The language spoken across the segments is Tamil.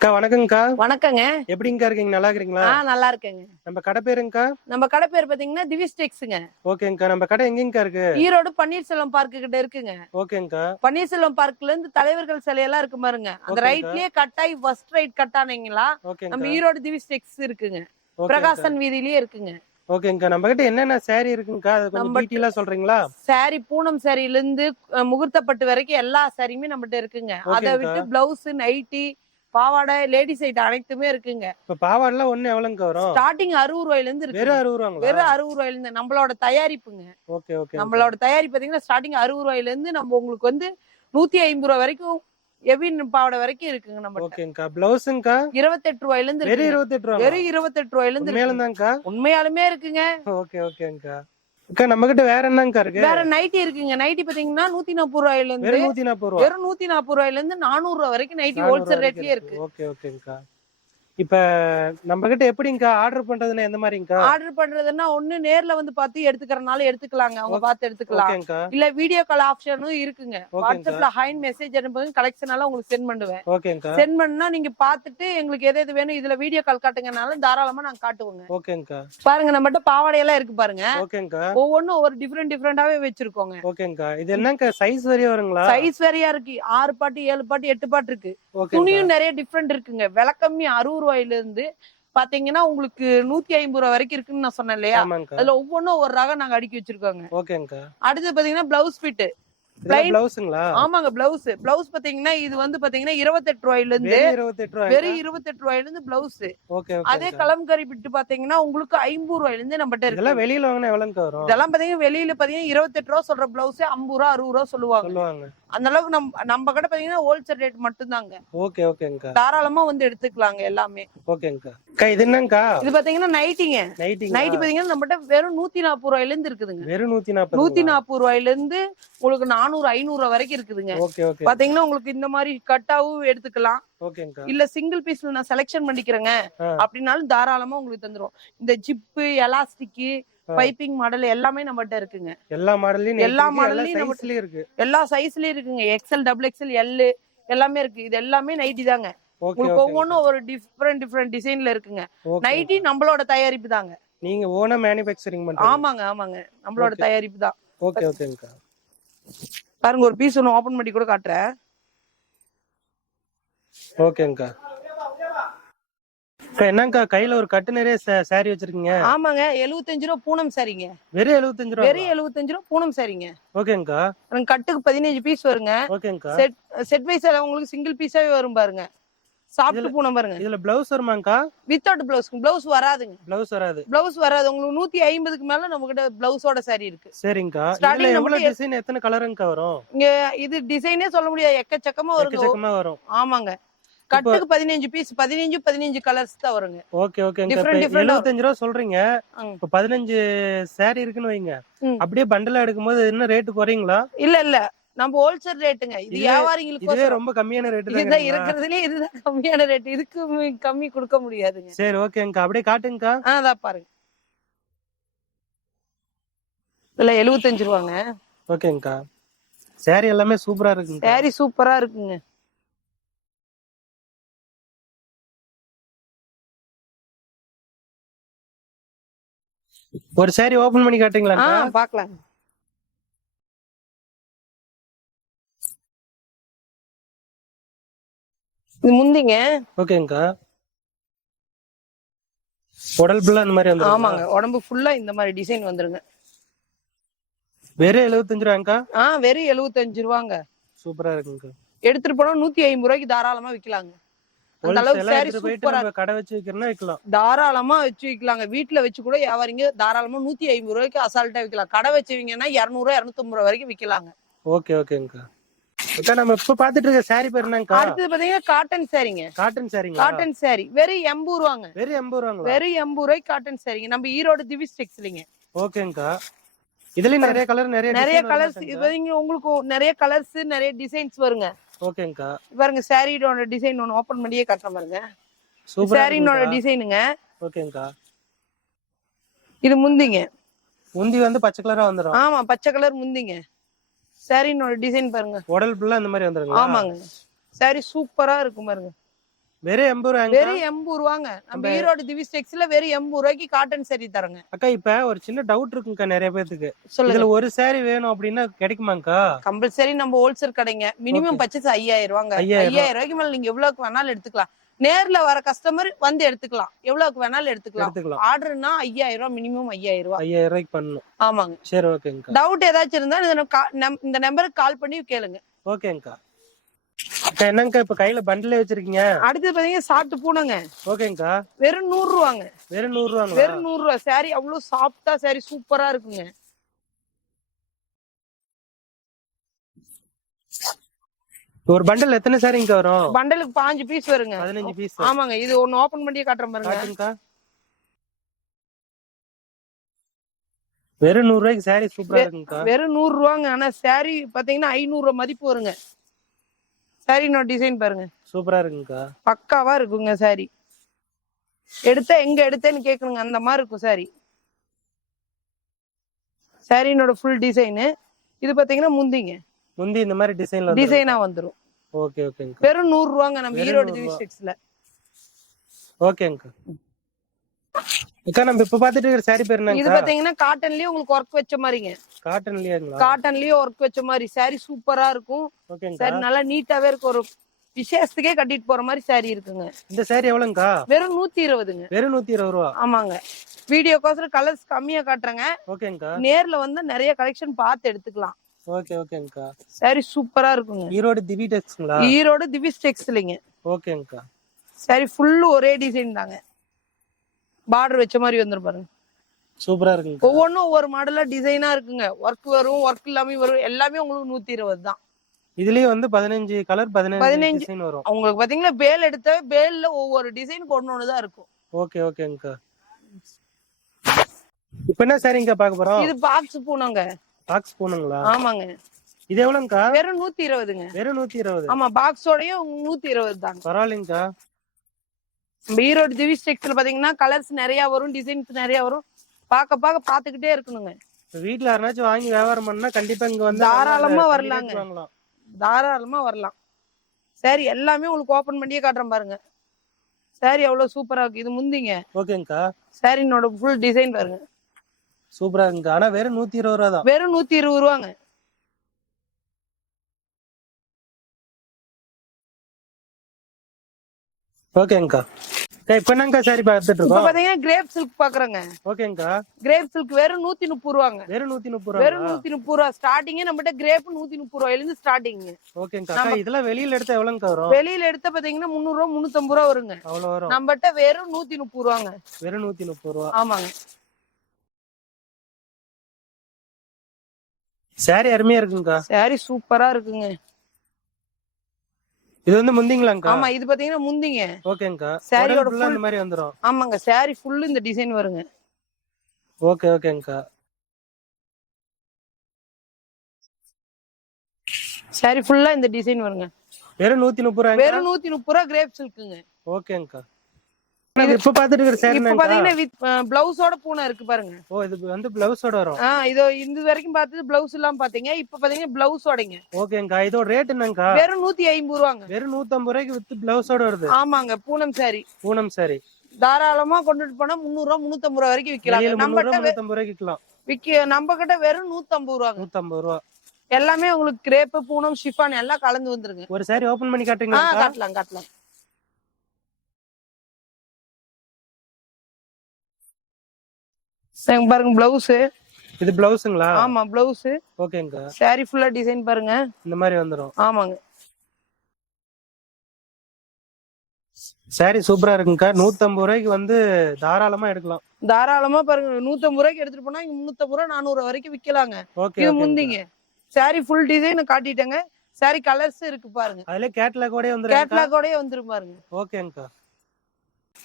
அக்கா வணக்கங்கக்கா. வணக்கங்க. எப்படிங்கக்கா இருக்கீங்க? நல்லா இருக்கீங்களா? நல்லா இருக்கேங்க. நம்ம கடை பேருங்கக்கா? நம்ம கடை பேர் பாத்தீங்கன்னா திவிஸ் டெக்ஸ்ங்க. ஓகேங்கக்கா. நம்ம கடை எங்கங்கக்கா இருக்கு? ஈரோடு பன்னீர்செல்வம் பார்க் கிட்ட இருக்குங்க. ஓகேங்கக்கா. பன்னீர்செல்வம் பார்க்ல இருந்து தலைவர்கள் சிலையெல்லாம் இருக்கு பாருங்க. அந்த ரைட்லயே கட்டாய் ஃபர்ஸ்ட் ரைட் கட் ஆனீங்களா நம்ம ஈரோடு திவிஸ் டெக்ஸ் இருக்குங்க. பிரகாசன் வீதியிலேயே இருக்குங்க. ஓகேங்கக்கா. நம்ம கிட்ட என்னென்ன சாரி இருக்குங்கக்கா? அது கொஞ்சம் டீடைலா சொல்றீங்களா? சாரி பூனம் சாரில இருந்து முகூர்த்தப்பட்டு வரைக்கும் எல்லா சாரியுமே நம்மகிட்ட இருக்குங்க. அதை விட்டு பிளவுஸ், நைட்டி, பாவாடை, லேடிஸ் ஐட்டம் அனைத்துமே இருக்குங்க. இப்ப பாவாடெல்லாம் ஒண்ணு எவ்வளவுங்க வரும்? ஸ்டார்டிங் 60 ரூபாயில இருந்து இருக்கு. வெறும் 60 ரூபாங்களா? வெறும் 60 ரூபாயில இருந்து நம்மளோட தயாரிப்புங்க. Okay okay. நம்மளோட தயாரிப்பு பாத்தீங்கன்னா ஸ்டார்டிங் 60 ரூபாயில இருந்து நம்ம உங்களுக்கு வந்து 150 ரூபாய் வரைக்கும் எவின் பாவாடை வரைக்கும் இருக்குங்க நம்ம. ஓகேங்கக்கா. பிளவுஸ்ங்கக்கா 28 ரூபாயில இருந்து வெறும் 28 ரூபாய். வெறும் 28 ரூபாயில இருந்து உண்மையாலும்தான்க்கா? உண்மையாலுமே இருக்குங்க. ஓகே ஓகேங்கக்கா. அக்கா நம்ம கிட்ட வேற என்னங்கக்கா இருக்கு? வேற நைட்டி இருக்குங்க. நைட்டி பாத்தீங்கன்னா 140 ரூபாயில இருந்து வெறும் 140 ரூபாய். வெறும் 140 ரூபாயில இருந்து 400 ரூபாய் வரைக்கும் நைட்டி ஹோல்சேல் ரேட்லயே இருக்கு. ஓகே ஓகேங்கக்கா. இப்ப நம்ம கிட்ட எப்படிங்கக்கா ஆர்டர் பண்றதுன்னா எந்த மாதிரிங்கக்கா? ஆர்டர் பண்றதுன்னா ஒண்ணு நேர்ல வந்து பார்த்து எடுத்துக்கறனால எடுத்துக்கலாங்க. அவங்க பார்த்து எடுத்துக்கலாம். இல்ல வீடியோ கால் ஆப்ஷனும் இருக்குங்க. வாட்ஸ்அப்ல ஹாய் மெசேஜ் அனுப்புங்க. கலெக்ஷன் எல்லாம் உங்களுக்கு சென்ட் பண்ணுவேன். ஓகேங்கக்கா. சென்ட் பண்ணா நீங்க பார்த்துட்டு எங்களுக்கு எது வேணும் இதுல வீடியோ கால் காட்டுங்கனாலும் தாராளமா நாங்க காட்டுவோங்க. ஓகேங்கக்கா. பாருங்க நம்மகிட்ட பாவாடை எல்லாம் இருக்கு பாருங்க. ஓகேங்கக்கா. ஒவ்வொன்னும் ஒவ்வொரு டிஃபரெண்டாவே வச்சிருக்கோங்க. ஓகேங்கக்கா. இது என்னங்கக்கா சைஸ் வரையா வருங்களா? சைஸ் வேறையா இருக்கு. 6 பாட்டு 7 பாட்டு 8 பாட்டு இருக்கு. துணியும் நிறைய டிஃபரெண்ட் இருக்குங்க. விலை கம்மி 60 ரூபாயில இருந்து பாத்தீங்கன்னா உங்களுக்கு 150 ரூபாய் வரைக்கும் இருக்குன்னு நான் சொன்னேன் இல்லையா? அதுல ஒவ்வொன்னும் ஒரு ரகம் நாங்க அடுக்கி வச்சிருக்கோங்க. ஓகேங்கக்கா. அடுத்து பாத்தீங்கன்னா பிளவுஸ் ஃபிட். பிளவுஸ்ங்களா? ஆமாங்க பிளவுஸ் பாத்தீங்கன்னா இது வந்து பாத்தீங்கன்னா 28 ரூபாயில இருந்து வெறும் 28 ரூபாயில இருந்து பிளவுஸ். அதே கலம்கரி பிட்டு பாத்தீங்கன்னா உங்களுக்கு 50 ரூபாயில இருந்து நம்மகிட்ட இருக்கு. இதெல்லாம் வெளியில வாங்கினா எவ்வளவுக்கு வரும்? இதெல்லாம் பாத்தீங்கன்னா வெளியில பாத்தீங்கன்னா 28 ரூபாய் சொல்ற பிளவுஸ் 50 ரூபாய் 60 ரூபாய் சொல்லுவாங்க. அந்த அளவுக்கு நம்ம கடை பாத்தீங்கன்னா ஹோல்சேல் ரேட் மட்டும் தாங்க. ஓகே ஓகேங்கக்கா. தாராளமா வந்து எடுத்துக்கலாங்க எல்லாமே. ஓகேங்கக்கா. இது என்னங்கக்கா? இது பாத்தீங்கன்னா நைட்டிங்க. நைட்டி பாத்தீங்கன்னா நம்மகிட்ட வெறும் 140 ரூபாயில இருந்து இருக்குதுங்க. வெறும் 140 ரூபாயில இருந்து உங்களுக்கு 400 500 ரூபாய் வரைக்கும் இருக்குதுங்க. பாத்தீங்கன்னா உங்களுக்கு இந்த மாதிரி கட்டாவும் எடுத்துக்கலாம். இல்ல சிங்கிள் பீஸ்ல நான் செலக்ஷன் பண்ணிக்கிறேங்க அப்படின்னாலும் தாராளமா உங்களுக்கு தந்துரும். இந்த ஜிப்பு, எலாஸ்டிக், பைப்பிங் மாடல் எல்லாமே நம்மகிட்ட இருக்குங்க. எல்லா மாடல்லையும் இருக்கு. எல்லா சைஸ்லயும் இருக்குங்க. எக்ஸ்எல், டபுள் எக்ஸ்எல், எல் எல்லாமே இருக்கு. இது எல்லாமே நைட்டி தாங்க. உங்களுக்கு ஒவ்வொன்னும் ஒரு டிஃபரெண்ட் டிசைன்ல இருக்குங்க. நைட்டி நம்மளோட தயாரிப்பு தாங்க. நீங்க ஓனா மேனுஃபேக்சரிங் பண்றீங்க? ஆமாங்க நம்மளோட தயாரிப்பு தான். ஓகே ஓகேங்கக்கா. பாருங்க ஒரு பீஸ் ஒன்னு ஓபன் பண்ணி கூட காட்டுறேன். ஓகேங்கக்கா. என்னங்கக்கா கையில ஒரு கட்டு நிறைய சாரி வச்சிருக்கீங்க? ஆமாங்க 75 ரூபாய் பூனம் சாரிங்க. வெறும் 75 ரூபாய்? வெறும் 75 ரூபாய் பூனம் சாரிங்க. ஓகேங்கக்கா. கட்டுக்கு 15 பீஸ் வருங்க. ஓகேங்கக்கா. செட் வைஸ் உங்களுக்கு சிங்கிள் பீஸாவே வரும் பாருங்க. சாஃப்ட் பூனம் பாருங்க. இதுல பிளவுஸ் வருமாங்கக்கா? வித்தவுட் பிளவுஸ் வராதுங்க. பிளவுஸ் வராது. உங்களுக்கு 150க்கு மேல நம்ம கிட்ட பிளவுஸோட சாரி இருக்கு. சரிங்கக்கா. இதுல எவ்வளவு டிசைன் எத்தனை கலருங்கக்கா வரும்? இங்க இது டிசைனே சொல்ல முடியாது. எக்கச்சக்கமா வரும். ஆமாங்க. கட்டுக்கு 15 பீஸ் 15 கலர்ஸ் தான் வருங்க. ஓகே ஓகேங்க. 75 ரூபாய் சொல்றீங்க. இப்ப 15 சாரி இருக்குன்னு வைங்க. அப்படியே பண்டலா எடுக்கும்போது என்ன ரேட் குறையுங்களா? இல்ல நம்ம ஹோல்சேல் ரேட்டுங்க. இது வியாபாரிகளுக்கு இதுவே ரொம்ப கம்மியான ரேட் தான். இதுதான் இருக்குறதுலயே இதுதான் கம்மியான ரேட். இதுக்கு கம்மி கொடுக்க முடியாதுங்க. சரி ஓகேங்கக்கா. அப்படியே காட்டுங்கக்கா. அத பாருங்க. இல்ல 75 ரூபாங்க. ஓகேங்கக்கா. சாரி எல்லாமே சூப்பரா இருக்குங்க. சாரி சூப்பரா இருக்குங்க. ஒரு சாரி ஓபன் பண்ணி காட்டுங்களா? பார்க்கலாம். இது முந்திங்க. ஓகேங்கக்கா. உடல் ஃபுல்லா இந்த மாதிரி வந்துரும்? ஆமாங்க உடம்பு ஃபுல்லா இந்த மாதிரி டிசைன் வந்துருங்க. வெறும் 75 ரூபாங்கக்கா? வெறும் 75 ரூபாங்க. சூப்பரா இருக்குங்கக்கா. எடுத்துட்டு போனா 150 ரூபாய்க்கு தாராளமா விக்கலாங்க. அந்த அளவுக்கு சாரி சூப்பரா கடை வச்சு விக்கிறனா விக்கலாம். தாராளமா வச்சு விக்கலாங்க. வீட்டுல வச்சு கூட வியாபாரிங்க தாராளமா 150 ரூபாய்க்கு அசால்ட்டா விக்கலாம். கடை வச்சுவீங்கன்னா 200 250 ரூபாய் வரைக்கும் விக்கலாங்க. ஓகே ஓகேங்கக்கா. அக்கா நம்ம இப்ப பாத்துட்டு இருக்க சாரி பேர் என்னங்கக்கா? அடுத்து பாத்தீங்கன்னா காட்டன் சாரிங்க. காட்டன் சாரி வெறும் 80 ரூபாங்க. வெறும் 80 ரூபாய்க்கு காட்டன் சாரிங்க. நம்ம ஈரோடு திவிஸ் டெக்ஸ்டைல்ங்க. ஓகேங்கக்கா. இதுல நிறைய கலர்ஸ் உங்களுக்கு நிறைய கலர்ஸ் நிறைய டிசைன்ஸ் வருங்க. ஓகேங்கக்கா. பாருங்க சாரியோட டிசைன் ஒன்னு ஓபன் பண்ணியே காட்டுறேன் பாருங்க. சாரியோட டிசைனுங்க. ஓகேங்கக்கா. இது முந்திங்க. முந்தி வந்து பச்சை கலரா வந்துரும். ஆமா பச்சை கலர் முந்திங்க. சாரியோட டிசைன் பாருங்க. உடல் ஃபுல்லா இந்த மாதிரி வந்துருங்க. ஆமாங்க. சாரி சூப்பரா இருக்கும் பாருங்க. வெறும் 80 ரூபாங்க. வெறும் 80 ரூபாங்க. நம்ம ஈரோடு திவிஸ் டெக்ஸ்ல வெறும் 80 ரூபாய்க்கு காட்டன் saree தரங்க. அக்கா இப்ப ஒரு சின்ன டவுட் இருக்குங்கக்கா நிறைய பேருக்கு. இதுல ஒரு saree வேணும் அப்படின்னா கிடைக்குமாங்கக்கா? கம்பல்சரி நம்ம ஹோல்சேல் கடைங்க. மினிமம் பர்ச்சேஸ் 5000 ரூபாங்க. 5000 ரூபாய்க்கு மேல நீங்க எவ்வளவுக்கு வேணாலும் எடுத்துக்கலாம். நேர்ல வர கஸ்டமர் வந்து எடுத்துக்கலாம். எவ்வளவுக்கு வேணாலும் எடுத்துக்கலாம். ஆர்டர்னா 5000 ரூபாய் மினிமம் 5000 ரூபாய். 5000 ரூபாய்க்கு பண்ணணும். ஆமாங்க. சரி ஓகேங்கக்கா. டவுட் ஏதாச்சும் இருந்தா இந்த நம்பருக்கு கால் பண்ணி கேளுங்க. ஓகேங்கக்கா. அக்கா என்னங்கக்கா இப்ப கையில பண்டலே வச்சிருக்கீங்க? அடுத்து பாத்தீங்கன்னா சாப்பிட்டு பூனங்க. ஓகேங்கக்கா. வெறும் 100 ரூபாங்க. வெறும் 100 ரூபாங்க. வெறும் 100 ரூபாய். saree அவ்வளவு சாஃப்டா saree சூப்பரா இருக்குங்க. ஒரு பண்டல் எத்தனை சாரிங்க வரும்? பண்டலுக்கு 15 பீஸ் வருங்க. 15 பீஸ். ஆமாங்க. இது ஒன்னு ஓபன் பண்ணி காட்டுறேன் பாருங்க. காட்டுங்கக்கா. வெறும் 100 ரூபாய்க்கு saree சூப்பரா இருக்குங்கக்கா. வெறும் 100 ரூபாங்க. ஆனா saree பாத்தீங்கன்னா 500 ரூபாய் மதிப்பு வருங்க. saree நோ டிசைன் பாருங்க. சூப்பரா இருக்குங்கக்கா. பக்காவா இருக்குங்க saree. எடுத்த எங்க எடுத்தேன்னு கேக்குறீங்க அந்த மாதிரி இருக்கும் saree. சாரினோட full design. இது பாத்தீங்கன்னா முந்திங்க. முந்தி இந்த மாதிரி டிசைனா வந்துரும். ஓகே ஓகேங்க. வெறும் 100 ரூபாங்க நம்ம ஈரோடு திவிஸ் டெக்ஸ்ல. ஓகேங்க. அக்கா நம்ம இப்ப பாத்துட்டு இருக்கிற saree பேர் என்னங்க? இது பாத்தீங்கன்னா காட்டன்லயே உங்களுக்கு வர்க் வச்ச மாதிரிங்க. காட்டன்லயேங்களா? காட்டன்லயே வர்க் வச்ச மாதிரி saree சூப்பரா இருக்கும். ஓகேங்க. saree நல்லா நீட்டாவே இருக்கும். ஒரு விசேஷத்துக்கே கட்டிட்டு போற மாதிரி saree இருக்குங்க. இந்த saree எவ்வளவுங்கா? வெறும் 120ங்க. வெறும் 120 ரூபாய். ஆமாங்க. வீடியோக்கோசரம் கலர்ஸ் கம்மியா காட்டுறேங்க. ஓகேங்கா. நேர்ல வந்து நிறைய கலெக்ஷன் பார்த்து எடுத்துக்கலாம். ஓகே ஓகேங்கா. saree சூப்பரா இருக்குங்க. ஈரோடு திவி டெக்ஸ்ங்களா? ஈரோடு திவிஸ் டெக்ஸ்லைங்க. ஓகேங்கா. saree ஃபுல் ஒரே டிசைன் தாங்க. பார்டர் வச்ச மாதிரி வந்துரும் பாருங்க. சூப்பரா இருக்குங்க. ஒவ்வொன்றும் ஒவ்வொரு மாடலா டிசைனா இருக்குங்க. ஒர்க் வரும், ஒர்க் இல்லாம வரும். எல்லாமே உங்களுக்கு 120 தான். இதுலயே வந்து 15 கலர் 15 டிசைன் வரும். உங்களுக்கு பாத்தீங்கன்னா பேல் எடுத்த பேல்ல ஒவ்வொரு டிசைன் ஒண்ணு தான் இருக்கும். ஓகே ஓகேங்கா. இப்போ என்ன சாரிங்க பார்க்க போறோம்? இது பாக்ஸ் பூனங்க. பாக்ஸ் பூனங்களா? ஆமாங்க. இது எவ்வளவுங்கா? வெறும் 120ங்க. வெறும் 120. ஆமா பாக்ஸோடயே 120 தாங்க. பரவாயில்லைங்கா. ஈரோடு திவிஸ் டெக்ஸ்ல பாத்தீங்கன்னா கலர்ஸ் நிறைய வரும், டிசைன்ஸ் நிறைய வரும். பாத்துக்கிட்டே இருக்கணுங்க. வீட்ல யாராச்சும் வாங்கி வியாபாரம் பண்ணா கண்டிப்பா இங்க வந்து தாராளமா வரலாங்க. தாராளமா வரலாம். சரி எல்லாமே உங்களுக்கு ஓபன் பண்ணியே காட்டுறேன் பாருங்க. சாரி எவ்வளவு சூப்பரா இருக்கு. இது முந்திங்க. ஓகேங்கா. சாரினோட ஃபுல் டிசைன் பாருங்க. சூப்பரா இருக்குங்க. ஆனா வெறும் 120 ரூபாய் தான். வெறும் 120 ரூபாங்க. ஓகேங்கா. இப்போ என்னங்கா சாரி பார்த்துட்டு இருக்கோம்? இப்போ பாத்தீங்கன்னா கிரேப் சில்க் பாக்குறேங்க. ஓகேங்கா. கிரேப் சில்க் வெறும் 130 ரூபாங்க. வெறும் 130 ரூபாய். வெறும் 130 ரூபாய். ஸ்டார்டிங்கே நம்மகிட்ட கிரேப் 130 ரூபாயில இருந்து ஸ்டார்டிங். ஓகேங்கா. இதெல்லாம் வெளியில எடுத்தா எவ்வளவுங்க வரும்? வெளியில எடுத்த பாத்தீங்கன்னா 300 ரூபாய் 350 ரூபாய் வருங்க. அவ்வளவு வரும். நம்மகிட்ட வெறும் 130 ரூபாங்க. வெறும் 130 ரூபாய். ஆமாங்க. சாரி அருமையா இருக்குங்கா. சாரி சூப்பரா இருக்குங்க. இது வந்து முந்திங்களாங்கா? ஆமா இது பாத்தீங்கன்னா முந்திங்க. ஓகேங்கா. சாரியோட ஃபுல் இந்த மாதிரி வந்துரும். ஆமாங்க. சாரி ஃபுல் இந்த டிசைன் வருங்க. ஓகே ஓகேங்கா. சாரி ஃபுல்லா இந்த டிசைன் வருங்க. வெறும் 130 ரூபாய். வெறும் 130 ரூபாய் கிரேப் சில்க்குங்க. ஓகேங்கா. இப்ப பாத்துட்டு இருக்க சாரி இப்ப பாத்தீங்கன்னா வித் பிளவுஸோட பூனை இருக்கு பாருங்க. ஓ இது வந்து பிளவுஸோட வரும். இதோ இந்த வரைக்கும் பார்த்தது பிளவுஸ் எல்லாம் பாத்தீங்க. இப்ப பாத்தீங்கன்னா பிளவுஸோடங்க. ஓகேங்கா. இதோட ரேட் என்னங்கா? வெறும் 150 ரூபாங்க. வெறும் 150 ரூபாய்க்கு வித் பிளவுஸோட வருது. ஆமாங்க. பூனம் சாரி. பூனம் சாரி. தாராளமா கொண்டுட்டு போனா 300 ரூபாய் 350 ரூபாய் வரைக்கும் விக்கலாம். நம்ம கிட்ட 350 ரூபாய்க்கு விக்கலாம். நம்ம கிட்ட வெறும் 150 ரூபாங்க. 150 ரூபாய். எல்லாமே உங்களுக்கு கிரேப் பூனம் ஷிஃபான் எல்லாம் கலந்து வந்துருங்க. ஒரு சாரி ஓபன் பண்ணி காட்டுறீங்களா? காட்டலாம். பாருங்க பிளவுஸ். இது பிளவுஸ்ங்களா? ஆமா பிளவுஸ். ஓகேங்க. சாரி ஃபுல்லா டிசைன் பாருங்க. இந்த மாதிரி வந்துரும். ஆமாங்க. சாரி சூப்பரா இருக்குங்க. 150 ரூபாய்க்கு வந்து தாராளமா எடுக்கலாம். தாராளமா பாருங்க. 150 ரூபாய்க்கு எடுத்துட்டு போனா இங்க 350 ரூபாய் 400 வரைக்கும் விக்கலாங்க. இது முந்திங்க. சாரி ஃபுல் டிசைன் காட்டிட்டேங்க. சாரி கலர்ஸ் இருக்கு பாருங்க. அதுல கேட்டலாகோடே வந்துரும். கேட்டலாகோடே வந்துரும் பாருங்க. ஓகேங்கா.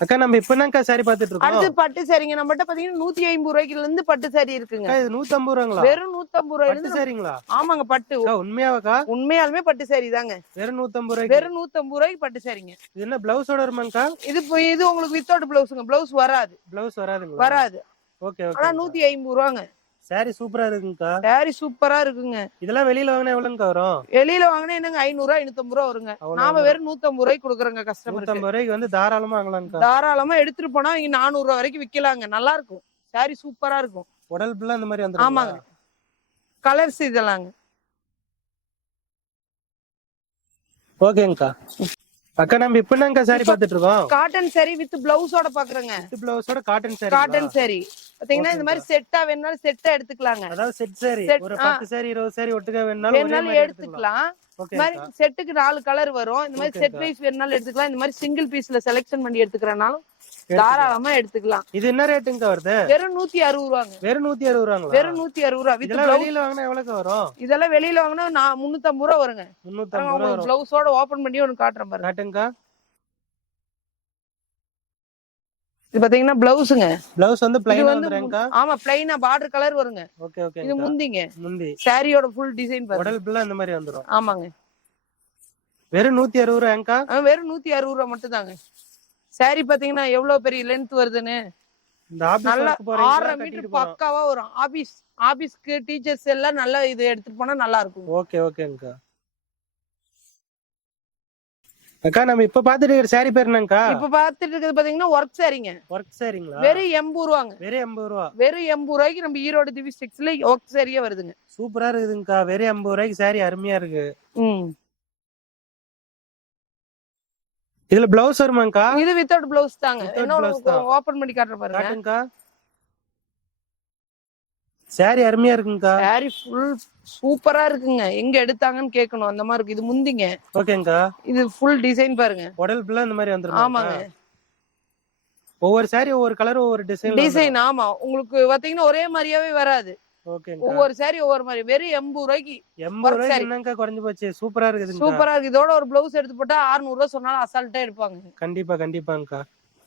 அக்கா நம்ம இப்ப என்னக்கா சாரி பாத்துட்டு இருக்கோம்? அடுத்து பட்டு சாரிங்க. நம்மகிட்ட பாத்தீங்கன்னா 150 ரூபாய்க்குல இருந்து பட்டு சாரி இருக்குங்க. இது 150 ரூபாங்களா? வெறும் 150 ரூபாயில இருந்து சாரிங்களா? ஆமாங்க பட்டு. உண்மையாவாக்கா? உண்மையாலுமே பட்டு சாரி தாங்க. வெறும் 150 ரூபாய்க்கு. வெறும் 150 ரூபாய்க்கு பட்டு சாரிங்க. இது என்ன பிளவுஸோட வருமாங்கா? இது உங்களுக்கு வித்தவுட் பிளவுஸ்ங்க. பிளவுஸ் வராது. பிளவுஸ் வராதுங்களா? வராது. Okay okay. ஆனா 150 ரூபாங்க. சாரி சூப்பரா இருக்குங்கக்கா. சாரி சூப்பரா இருக்குங்க. இதெல்லாம் வெளியில வாங்கினா எவ்வளவுங்கக்கா வரும்? வெளியில வாங்கினா என்னங்க 500 ரூபாய் 550 ரூபாய் வருங்க. நாம வெறும் 150 ரூபாய்க்கு கொடுக்குறோங்க கஸ்டமருக்கு. 150 ரூபாய்க்கு வந்து தாராளமா வாங்கலாம்க்கா. தாராளமா எடுத்துட்டு போனா இங்க 400 ரூபாய் வரைக்கும் விக்கலாங்க. நல்லா இருக்கும். சாரி சூப்பரா இருக்கும். உடல் ஃபுல்லா இந்த மாதிரி வந்துரும். ஆமாங்க. கலர்ஸ் இதெல்லாங்க. ஓகேங்கக்கா. அக்கா நம்ம இப்ப என்னங்கா சாரி பாத்துட்டு இருக்கோம்? காட்டன் சாரி வித் பிளவுஸோட பாக்குறேங்க. வித் பிளவுஸோட காட்டன் சாரி. காட்டன் சாரி பாத்தீங்கன்னா இந்த மாதிரி செட்டா வேணாலும் செட்டா எடுத்துக்கலாங்க. அதாவது செட் சாரி ஒரு 10 சாரி 20 சாரி ஒட்டுக்கா வேணாலும் எடுத்துக்கலாம். இந்த மாதிரி செட்டுக்கு 4 கலர் வரும். இந்த மாதிரி செட் வைஸ் வேணாலும் எடுத்துக்கலாம். இந்த மாதிரி சிங்கிள் பீஸ்ல செலக்ஷன் பண்ணி எடுத்துக்கறனாலும் தாராளமா எடுத்துக்கலாம். இது என்ன ரேட்டுங்க வருது? வெறும் 160 ரூபாங்க. வெறும் 160 ரூபாங்களா? வெறும் 160 ரூபாய். இதெல்லாம் வெளியில வாங்குனா எவ்வளவுக்கு வரும்? இதெல்லாம் வெளியில வாங்குனா 350 ரூபாய் வருங்க. 350 ரூபாய் வரும். பிளவுஸோட ஓபன் பண்ணி ஒன்னு காட்றேன் பாருங்க. காட்டுங்கக்கா. இது பாத்தீங்கன்னா பிளவுஸ்ங்க. பிளவுஸ் வந்து ப்ளைனா வந்துறேங்கக்கா. ஆமா ப்ளைனா பார்டர் கலர் வருங்க. Okay okay. இது முந்திங்க. முந்தி. சாரியோட ஃபுல் டிசைன் பாருங்க. உடல் ஃபுல்லா இந்த மாதிரி வந்துரும். ஆமாங்க. வெறும் 160 ரூபாய்ங்கக்கா. வெறும் 160 ரூபாய் மட்டும் தாங்க. சாரி பாத்தீங்கன்னா எவ்வளவு பெரிய லென்த் வருதுன்னு. இந்த ஆபீஸ் வர்க் போறீங்க 6 மீட்டர் பக்காவா வரும். ஆபீஸ்க்கு டீச்சர்ஸ் எல்லாம் நல்லா இது எடுத்துட்டு போனா நல்லா இருக்கும். ஓகே ஓகேங்கக்கா. அக்கா நம்ம இப்ப பாத்துட்டு இருக்கிற சாரி பேர் என்னங்கக்கா? இப்ப பாத்துட்டு இருக்கிறது பாத்தீங்கன்னா ஒர்க் சாரிங்க. ஒர்க் சாரிங்களா? வெறும் 80 ரூபாங்க. வெறும் 80 ரூபா. வெறும் 80 ரூபாய்க்கு நம்ம ஈரோடு திவி ஸ்டிக்ஸ்ல ஒர்க் சாரியே வருதுங்க. சூப்பரா இருக்குதுங்கக்கா. வெறும் 80 ரூபாய்க்கு சாரி அருமையா இருக்கு. இதுல பிளவுஸ் வருமாங்கக்கா? இது வித்தவுட் பிளவுஸ் தாங்க. என்ன ஓபன் பண்ணி காட்டுற பாருங்க. காட்டுங்கக்கா. சாரி அருமையா இருக்குங்கக்கா. சாரி ஃபுல் சூப்பரா இருக்குங்க. எங்க எடுத்தாங்கன்னு கேட்கணும். அந்த மாதிரி இருக்கு. இது முந்திங்க. ஓகேங்கக்கா. இது ஃபுல் டிசைன் பாருங்க. உடல் ஃபுல்லா இந்த மாதிரி வந்துரும். ஆமாங்க. ஒவ்வொரு சாரி ஒவ்வொரு கலர் ஒவ்வொரு டிசைன். ஆமா உங்களுக்கு பாத்தீங்கன்னா ஒரே மாதிரியாவே வராது. ஓகேங்க. ஒவ்வொரு சாரி ஒவ்வொரு மாதிரி. வெறும் 80 ரூபாய்க்கு. 80 ரூபாய்க்கு என்னங்கக்கா குறைஞ்சு போச்சு? சூப்பரா இருக்குது. சூப்பரா இருக்கு. இதோட ஒரு பிளவுஸ் எடுத்து போட்டா 600 ரூபாய் சொன்னாலும் அசால்ட்டா எடுப்பாங்க. கண்டிப்பா கண்டிப்பாங்கக்கா.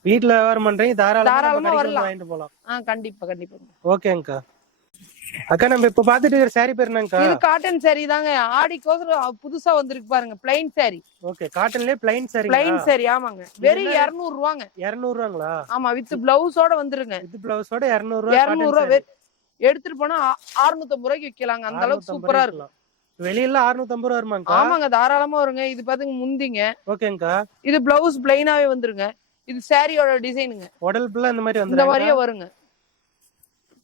வீட்ல வியாபாரம் பண்றீங்க, தாராளமா வாங்கிட்டு போலாம். கண்டிப்பா கண்டிப்பா. ஓகேங்கக்கா. அக்கா நம்ம இப்ப பாத்துட்டு இருக்கிற சாரி பேர் என்னங்கக்கா? இது காட்டன் சாரி தாங்க. ஆடிக்கோசரம் புதுசா வந்திருக்கு பாருங்க. பிளைன் சாரி. ஓகே. காட்டன்லயே பிளைன் சாரி. பிளைன் சாரி ஆமாங்க. வெறும் 200 ரூபாங்க. 200 ரூபாங்களா? ஆமா வித் பிளவுஸோட வந்துருங்க. வித் பிளவுஸோட 200 ரூபாய். 200 ரூபாய் எடுத்துட்டு போனா 650 ரூபாய்க்கு விக்கலாங்க. அந்த அளவுக்கு சூப்பரா இருக்கும். வெளியில 650 ரூபாய் வருமாங்கக்கா? ஆமாங்க தாராளமா வருங்க. இது பாத்துங்க முந்திங்க. ஓகேங்கக்கா. இது பிளவுஸ் பிளைனாவே வந்துருங்க. இது சாரியோட டிசைனுங்க. உடல் ஃபுல்லா இந்த மாதிரி இந்த மாதிரியே வருங்க.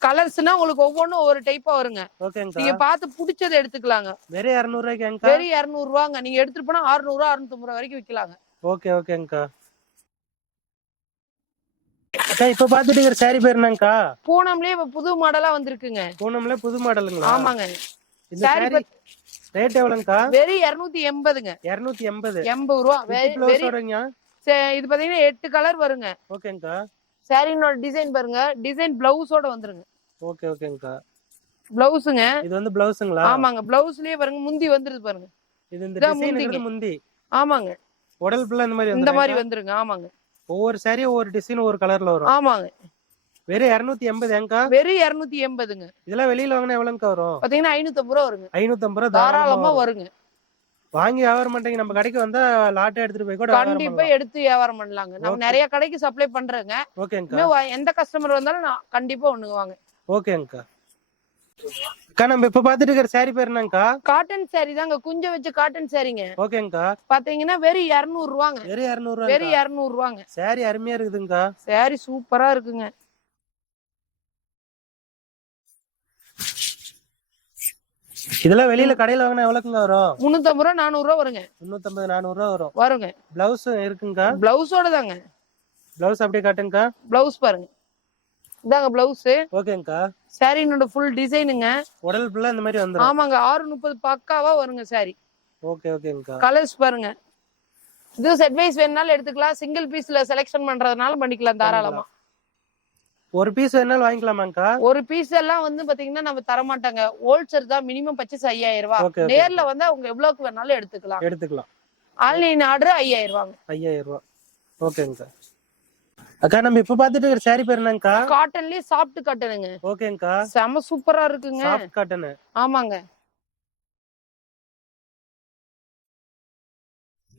கலர்ஸ்னா உங்களுக்கு ஒவ்வொன்றும் ஒவ்வொரு டைப்பா வருங்க. நீங்க பார்த்து பிடிச்சதை எடுத்துக்கலாங்க. வெறும் 200 ரூபாய்க்கு. வெறும் 200 ரூபாங்க. நீங்க எடுத்துட்டு போனா 600 ரூபாய் 650 ரூபாய் வரைக்கும் விக்கலாங்க. ஓகே ஓகேங்கக்கா. அக்கா இப்ப பாத்துட்டு இருக்கிற சாரி பேர் என்னங்கக்கா? பூனம்லயே இப்ப புது மாடலா வந்திருக்குங்க. பூனம்ல புது மாடலுங்களா? ஆமாங்க. இந்த சாரி ரேட் எவ்வளவுங்கக்கா? வெறும் 280ங்க. 280. 80 ரூபாய். இது பாத்தீங்கன்னா 8 கலர் வருங்க. ஓகேங்கக்கா. சாரியோட டிசைன் பாருங்க. டிசைன் பிளவுஸோட வந்துருங்க. ஓகே ஓகேங்கக்கா. பிளவுஸ்ங்க. இது வந்து பிளவுஸ்ங்களா? ஆமாங்க. பிளவுஸ்லயே பாருங்க முந்தி வந்துருது பாருங்க. இது இந்த டிசைன்ங்கிறது முந்தி. ஆமாங்க. உடல் ஃபுல்லா இந்த மாதிரி வந்துருங்க. ஆமாங்க. ஒவ்வொரு சாரி ஒவ்வொரு டிசைன் ஒவ்வொரு கலர்ல வரும். ஆமாங்க. வெறும் 280 ஏங்கா? வெறும் 280ங்க. இதெல்லாம் வெளியில வாங்கினா எவ்வளவுக்கு வரும்? பாத்தீங்கன்னா 550 ரூபாய் வருங்க. 550 ரூபாய் தாராளமா வருங்க. வாங்கி வியாபாரம் பண்றீங்க. நம்ம கடைக்கு வந்தா லாட்டா எடுத்துட்டு போய் கூட கண்டிப்பா எடுத்து வியாபாரம் பண்ணலாங்க. நம்ம நிறைய கடைக்கு சப்ளை பண்றேங்க. ஓகேங்கக்கா. எந்த கஸ்டமர் வந்தாலும் நான் கண்டிப்பா ஒண்ணுவாங்க. ஓகேங்கக்கா. அக்கா நம்ம இப்ப பாத்துட்டு இருக்கிற சாரி பேர் என்னங்கக்கா? காட்டன் சாரி தாங்க. குஞ்ச வச்ச காட்டன் சாரிங்க. ஓகேங்கக்கா. பாத்தீங்கன்னா வெறும் 200 ரூபாங்க. வெறும் 200 ரூபாய். வெறும் 200 ரூபாங்க. சாரி அருமையா இருக்குதுங்கக்கா. சாரி சூப்பரா இருக்குங்க. இதெல்லாம் வெளியில கடையில வாங்கினா எவ்வளவுங்க வரும்? 350 ரூபாய் 400 ரூபாய் வருங்க. 350 400 ரூபாய் வருங்க. பிளவுஸ் இருக்குங்கக்கா? பிளவுஸோட தாங்க. பிளவுஸ் அப்படியே காட்டுங்கக்கா. பிளவுஸ் பாருங்க. இதாங்க பிளவுஸ். ஓகேங்கக்கா. சாரியோட ஃபுல் டிசைனுங்க. உடல் ஃபுல்லா இந்த மாதிரி வந்துரும். ஆமாங்க. 630 பக்காவா வருங்க சாரி. ஓகே ஓகேங்கக்கா. கலர்ஸ் பாருங்க. இது செட் வைஸ் வேணாலும் எடுத்துக்கலாம். சிங்கிள் பீஸ்ல செலக்ஷன் பண்றதுனால பண்ணிக்கலாம் தாராளமா. ஒரு பீஸ் வேணாலும் வாங்கிக்கலாமாங்கக்கா? ஒரு பீஸ் எல்லாம் வந்து பாத்தீங்கன்னா நம்ம தர மாட்டாங்க. ஹோல்சேல் தான். மினிமம் பர்ச்சேஸ் 5000 ரூபாய். நேர்ல வந்து அவங்க எவ்வளவுக்கு வேணாலும் எடுத்துக்கலாம். ஆன்லைன் ஆர்டர் 5000 ரூபாங்க. 5000 ரூபாய். ஓகேங்கக்கா. அக்கா நம்ம இப்ப பாத்துட்டு இருக்கிற சாரி பேர் என்னங்கக்கா? காட்டன்லயே சாஃப்ட் காட்டனுங்க. ஓகேங்கக்கா. செம சூப்பரா இருக்குங்க. Soft cotton. ஆமாங்க.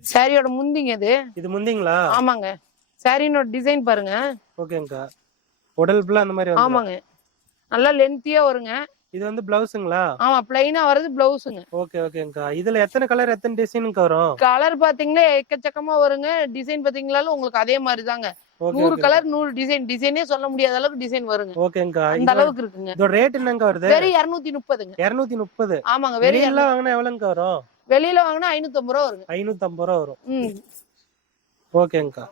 சாரியோட முந்திங்க இது. இது முந்திங்களா? ஆமாங்க. சாரியோட டிசைன் பாருங்க. ஓகேங்கக்கா. உடல் ஃபுல்லா அந்த மாதிரி வந்து. ஆமாங்க. நல்லா லென்த்தியா வருங்க. இது வந்து பிளவுஸுங்களா? ஆமா, பிளைனா வரது பிளவுஸுங்க. ஓகே ஓகேங்கக்கா. இதுல எத்தனை கலர் எத்தனை டிசைனுக்கு வரும்? கலர் பாத்தீங்கன்னா எக்கச்சக்கமா வருங்க. டிசைன் பாத்தீங்களாலும் உங்களுக்கு அதே மாதிரி தாங்க. 100 கலர் 100 டிசைன். டிசைனே சொல்ல முடியாத அளவுக்கு டிசைன் வருங்க. ஓகேங்கக்கா. அந்த அளவுக்கு இருக்குங்க. இதோட ரேட் என்னங்க வருது? வெறும் 230ங்க. 230. ஆமாங்க. வெளியில வாங்கினா எவ்வளவுங்க வரும்? வெளியில வாங்கினா 550 ரூபா வருங்க. 550 ரூபா வரும். ஓகேங்கக்கா.